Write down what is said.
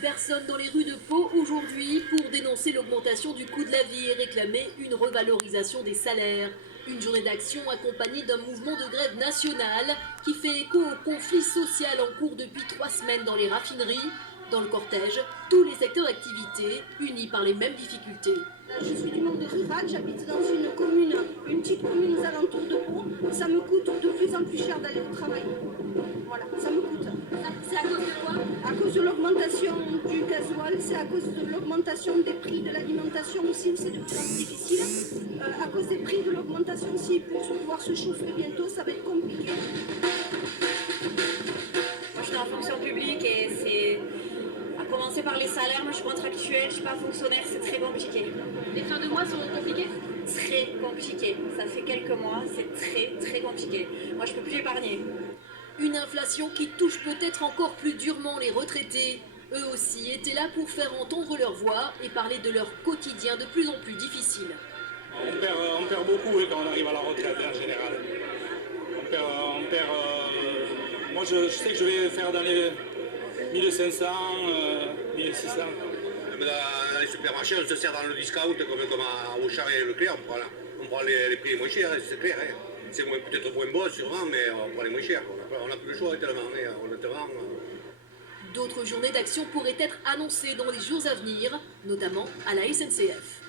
personnes dans les rues de Pau aujourd'hui pour dénoncer l'augmentation du coût de la vie et réclamer une revalorisation des salaires. Une journée d'action accompagnée d'un mouvement de grève nationale qui fait écho au conflit social en cours depuis 3 semaines dans les raffineries. Dans le cortège, tous les secteurs d'activité unis par les mêmes difficultés. Je suis du monde rural, j'habite dans une commune, une petite commune aux alentours de Pau. Ça me coûte de plus en plus cher d'aller au travail. Voilà, ça me coûte. C'est à cause de quoi? À cause de l'augmentation du gasoil, c'est à cause de l'augmentation des prix de l'alimentation aussi, où c'est de plus en plus difficile. À cause des prix de l'augmentation aussi, pour pouvoir se chauffer bientôt, ça va être compliqué. Moi, je suis en fonction publique et c'est... À commencer par les salaires, moi je suis contractuelle, je suis pas fonctionnaire, c'est très compliqué. Les fins de mois sont compliquées? Très compliqué. Ça fait quelques mois, c'est très compliqué. Moi je peux plus épargner. Une inflation qui touche peut-être encore plus durement les retraités. Eux aussi étaient là pour faire entendre leur voix et parler de leur quotidien de plus en plus difficile. On perd beaucoup quand on arrive à la retraite en général. Moi je sais que je vais faire dans les 1500, 1600. Dans les supermarchés, on se sert dans le discount comme à Auchan et Leclerc, on prend les prix moins chers, c'est clair. Hein. C'est peut-être moins bon sûrement, mais on prend les moins chers. On n'a plus le choix tellement, honnêtement. D'autres journées d'action pourraient être annoncées dans les jours à venir, notamment à la SNCF.